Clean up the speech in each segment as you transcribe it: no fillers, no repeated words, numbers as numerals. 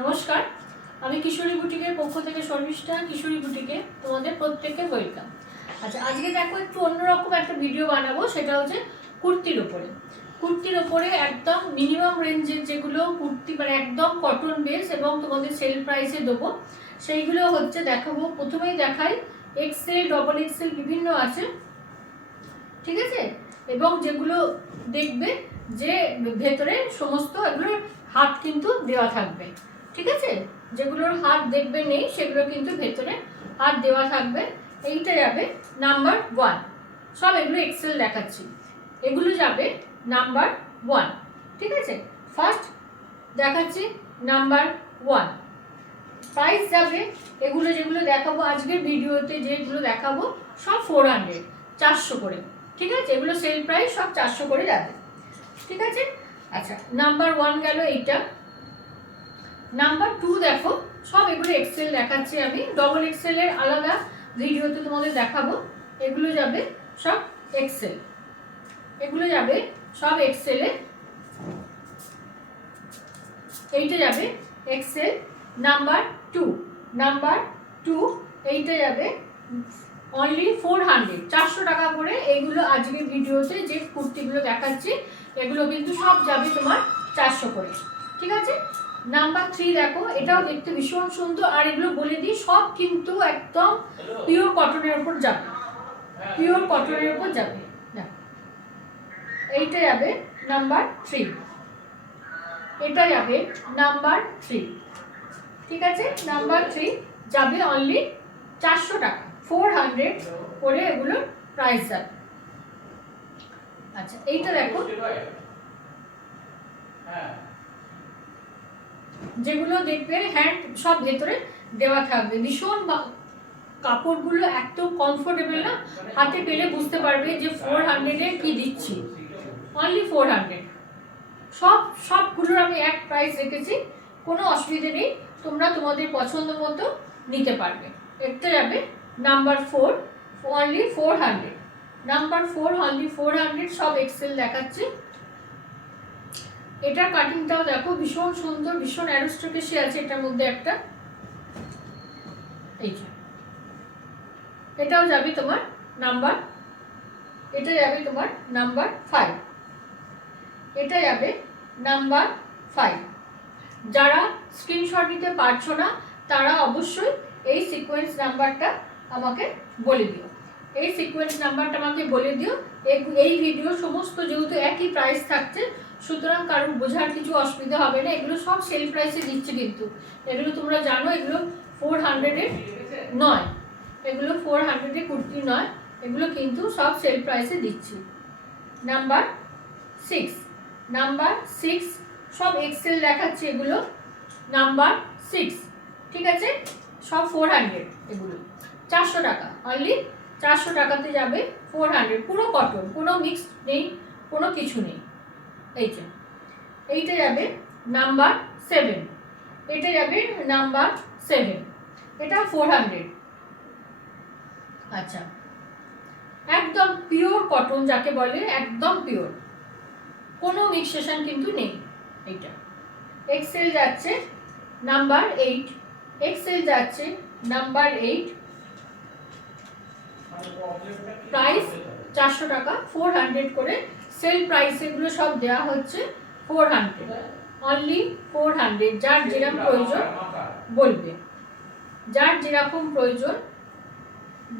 নমস্কার, আমি কিশোরী বুটিকের পক্ষ থেকে শর্মিষ্ঠা কিশোরী বুটিকে তোমাদের প্রত্যেককে ওয়েলকাম। আচ্ছা, আজকে দেখো একটু অন্যরকম একটা ভিডিও বানাবো, সেটা হচ্ছে কুর্তির ওপরে। কুর্তির ওপরে একদম মিনিমাম রেঞ্জের যেগুলো কুর্তি, মানে একদম কটন বেস এবং তোমাদের সেল প্রাইসে দেবো, সেইগুলো হচ্ছে দেখাবো। প্রথমেই দেখাই, এক্সেল, ডবল এক্সেল বিভিন্ন আছে, ঠিক আছে। এবং যেগুলো দেখবে যে ভেতরে সমস্ত এগুলোর হাত কিন্তু দেওয়া থাকবে, ঠিক আছে। যেগুলোর হাত দেখবে নেই সেগুলো কিন্তু ভেতরে হাত দেওয়া থাকবে। এইটা যাবে নাম্বার 1, সব এগুলো এক্সেল দেখাচ্ছি। এগুলো যাবে নাম্বার 1, ঠিক আছে। ফার্স্ট দেখাচ্ছি নাম্বার 1, প্রাইস যাবে এগুলো যেগুলো দেখাবো আজকের ভিডিওতে, যেগুলো দেখাবো সব 400, 400 করে, ঠিক আছে। এগুলো সেল প্রাইস সব 400 করে যাবে, ঠিক আছে। আচ্ছা, নাম্বার 1 গেল এইটা। নাম্বার 2 দেখো, সব এগুলো এক্সেল দেখাচ্ছি আমি, ডবল এক্সেলের আলাদা ভিডিওতে তোমাদের দেখাবো। এগুলো যাবে সব এক্সেল, এগুলো যাবে সব এক্সেলে। এইটা যাবে এক্সেল নাম্বার 2, নাম্বার 2 এইটা যাবে অনলি 400, 400 টাকা করে। এইগুলো আজকের ভিডিওতে যে কুর্তিগুলো দেখাচ্ছি এগুলো কিন্তু সব যাবে তোমার 400 করে, ঠিক আছে। নাম্বার 3 দেখো, এটাও দেখতে ভীষণ সুন্দর, আর এগুলো বলে দিই সব কিন্তু একদম পিওর কটনের উপর যাবে, পিওর কটনের উপর যাবে। এইটা যাবে নাম্বার 3, এটা যাবে নাম্বার 3, ঠিক আছে। নাম্বার 3 যাবে অনলি 400 টাকা, 400 করে এগুলোর প্রাইস যাবে। আচ্ছা, এইটা দেখো, যেগুলো দেখবে হ্যান্ড সব ভেতরে দেওয়া থাকবে, ভীষণ কাপড়গুলো এত কমফোর্টেবল না, হাতে পেলে বুঝতে পারবে যে 400-এ কি দিচ্ছি, অনলি 400। সবগুলোর আমি এক প্রাইস রেখেছি, কোনো অসুবিধে নেই, তোমরা তোমাদের পছন্দ মতো নিতে পারবে। একটা যাবে নাম্বার 4, অনলি 400, নাম্বার 4 অনলি 400, সব এক্সেল দেখাচ্ছি। এটার কাটিংটাও দেখো ভীষণ সুন্দর, ভীষণ অ্যারোস্টোকেসি আছে এটার মধ্যে একটা। এইটা, এটাও যাবে তোমার নাম্বার, এটা যাবে তোমার নাম্বার 5, এটা যাবে নাম্বার 5। যারা স্ক্রিনশট নিতে পারছো না তারা অবশ্যই এই সিকোয়েন্স নাম্বারটা আমাকে বলে দিও, এই সিকোয়েন্স নাম্বারটা আমাকে বলে দিও। এই ভিডিও সমস্ত যেহেতু একই প্রাইস থাকছে, সুতরাং কারোর বোঝার কিছু অসুবিধা হবে না। এগুলো সব সেল প্রাইসে দিচ্ছে, কিন্তু এগুলো তোমরা জানো এগুলো 400-এর নয়, এগুলো 400-এ কুর্তি নয়, এগুলো কিন্তু সব সেল প্রাইসে দিচ্ছি। নাম্বার 6, নাম্বার 6 সব এক্সেল দেখাচ্ছি, এগুলো নাম্বার 6, ঠিক আছে। সব 400, এগুলো 400 টাকা, অনলি 400 টাকাতে যাবে 400, পুরো কটন, কোনো মিক্সড নেই, কোনো কিছু নেই। এইটা যাবে নাম্বার 7, এটা যাবে নাম্বার 7, এটা 400। আচ্ছা, একদম পিওর কটন যাকে বলে, একদম পিওর, কোনো মিক্সেশন কিন্তু নেই। এইটা এক্সেল যাচ্ছে নাম্বার 8, এক্সেল যাচ্ছে নাম্বার 8, প্রাইস 400 টাকা, 400 করে সেল প্রাইস, এগুলো সব দেওয়া হচ্ছে 400, অনলি 400। যার যেরকম প্রয়োজন বলবে, যার যেরকম প্রয়োজন,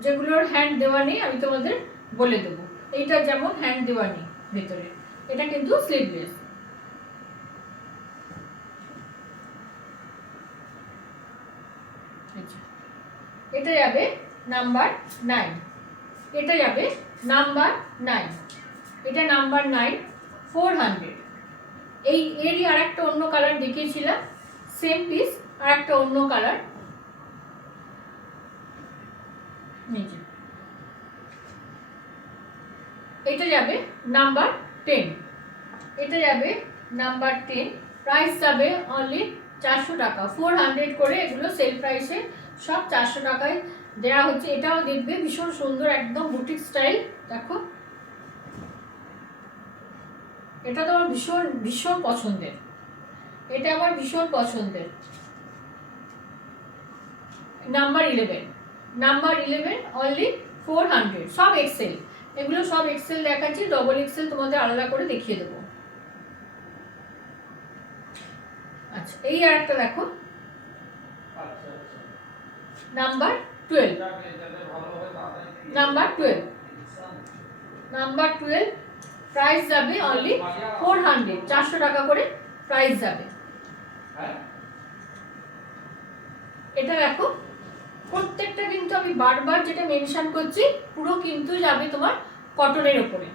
যেগুলোর হ্যান্ড দেওয়া নেই আমি তোমাদের বলে দেবো। এইটা যেমন হ্যান্ড দেওয়া নেই ভেতরে, এটা কিন্তু স্লিভলেস। এটা যাবে নাম্বার 9, এটা যাবে নাম্বার 9, এটা নাম্বার 9, 400। এরই আর একটা অন্য কালার দেখিয়েছিলাম, সেম পিস আর একটা অন্য কালার। এটা যাবে নাম্বার 10, এটা যাবে নাম্বার 10, প্রাইস যাবে অনলি 400 টাকা, 400 করে এগুলো সেল প্রাইসে সব 400 টাকায় দেওয়া হচ্ছে। এটাও দেখবে ভীষণ সুন্দর, একদম বুটিক স্টাইল। দেখো, এটা তো আমার ভীষণ ভীষণ পছন্দের, এটা আমার ভীষণ পছন্দের। নাম্বার 11 অনলি 400, সব এক্সেল, এগুলো সব এক্সেল দেখাচ্ছি, ডবল এক্সেল তোমাদের আলাদা করে দেখিয়ে দেবো। আচ্ছা এই আর একটা দেখো, নাম্বার 12, নাম্বার 12 প্রাইস যাবে অনলি 400, 400 টাকা করে প্রাইস যাবে। এটা দেখো, প্রত্যেকটা কিন্তু আমি বারবার যেটা মেনশন করছি পুরো কিন্তু যাবে তোমার কটনের উপরে,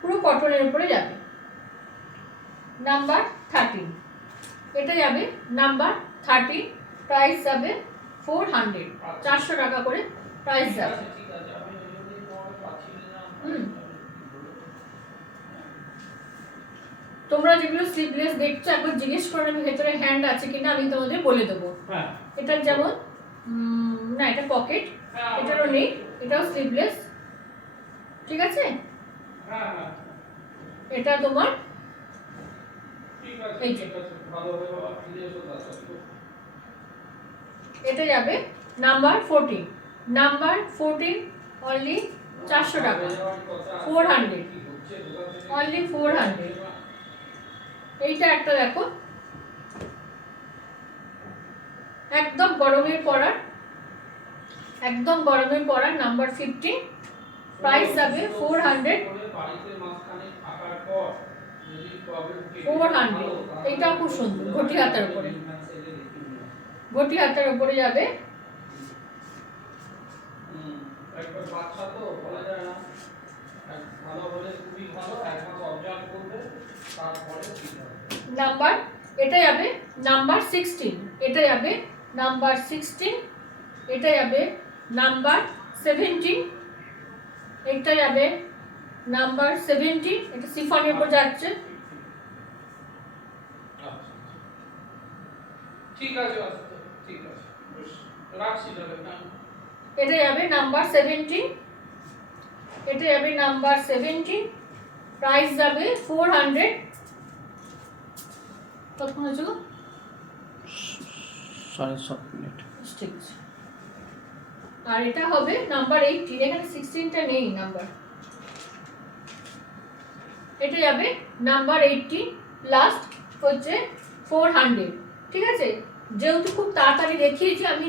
পুরো কটনের উপরে যাবে। নাম্বার 13, এটা যাবে নাম্বার 13, প্রাইস যাবে 400, 400 টাকা করে প্রাইস যাবে। তোমরা যেগুলো স্লিভলেস দেখছো একবার জিজ্ঞেস করো আমি ভেতরে হ্যান্ড আছে কিনা, আমি তোমাদের বলে দেবো। এটা যেমন না এটা পকেট, এটারও নেই, এটাও স্লিভলেস, ঠিক আছে। এটা তোমার এটা যাবে নাম্বার 14, নাম্বার 14 অনলি 400 টাকা, 400, অনলি 400। এইটা একটা দেখো, একদম গরমের পরার, নাম্বার 15, প্রাইস যাবে 400, 400। এইটা খুব সুন্দর, ঘটি হাতের উপরে যাবে। নাম্বার এটা যাবে নাম্বার 16, এটা যাবে নাম্বার 16, এটা যাবে নাম্বার 17, এটা যাবে নাম্বার 17, এটা সিফনের উপর যাচ্ছে, ঠিক আছে রাখছি তাহলে। এটা যাবে নাম্বার 17, এটা যাবে নাম্বার 17, প্রাইস যাবে 400। কতক্ষণ হয়েছে গো? 7.5 মিনিট। ঠিক আছে। আর এটা হবে নাম্বার 18, এখানে 16টা নেই নাম্বার। এটা যাবে নাম্বার 18, লাস্ট হচ্ছে 400, ঠিক আছে। যেহেতু খুব তাড়াতাড়ি দেখিয়েছি আমি,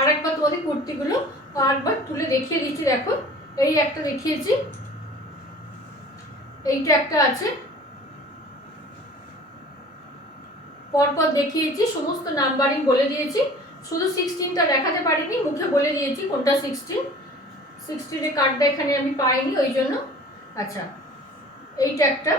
আরেকবার তোমাদের কুর্তিগুলো আরেকবার তুলে দেখিয়ে দিচ্ছি। দেখো এই একটা দেখিয়েছি, এইটা একটা আছে, পরপর দেখিয়েছি, সমস্ত নাম্বারিং বলে দিয়েছি, শুধু 16টা দেখাতে পারিনি, মুখে বলে দিয়েছি কোনটা 16 কার্ডটা এখানে আমি পাইনি ওই জন্য। আচ্ছা এইটা একটা,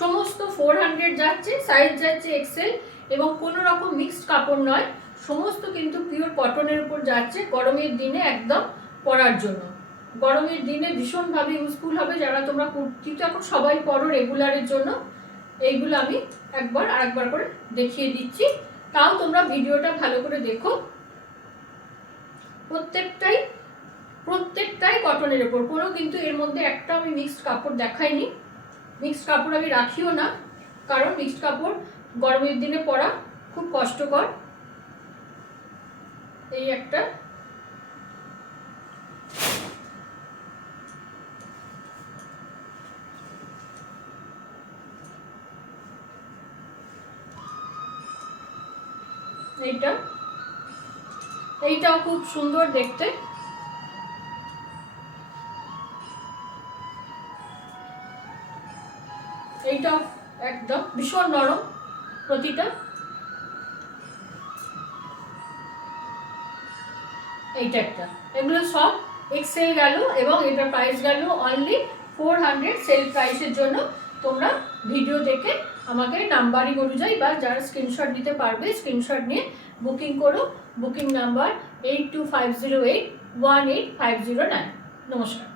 সমস্ত 400 যাচ্ছে, সাইজ যাচ্ছে এক্সেল, এবং কোনো রকম মিক্সড কাপড় নয়, সমস্ত কিন্তু পিওর কটনের উপর যাচ্ছে, গরমের দিনে একদম পরার জন্য, গরমের দিনে ভীষণভাবে ইউজফুল হবে। যারা তোমরা কুর্তি তো এখন সবাই পরো রেগুলারের জন্য, এইগুলো আমি আরেকবার করে দেখিয়ে দিচ্ছি, তাও তোমরা ভিডিওটা ভালো করে দেখো। প্রত্যেকটাই কটনের উপর, কোনো কিন্তু এর মধ্যে একটা আমি মিক্সড কাপড় দেখাইনি, মিক্সড কাপড় আমি রাখিও না, কারণ মিক্সড কাপড় গরমের দিনে পরা খুব কষ্টকর। এই একটা, এইটাও খুব সুন্দর দেখতে, এইটাও একদম ভীষণ নরম প্রতিটা। এইটা একটা, এগুলো সব এক্সেল গেল, এবং এটার প্রাইস গেল অনলি 400 সেল প্রাইসের জন্য। তোমরা ভিডিও দেখে আমাকে নাম্বারিং অনুযায়ী বা যারা স্ক্রিনশট দিতে পারবে স্ক্রিনশট নিয়ে বুকিং করো। Booking number 8250818509। নমস্কার।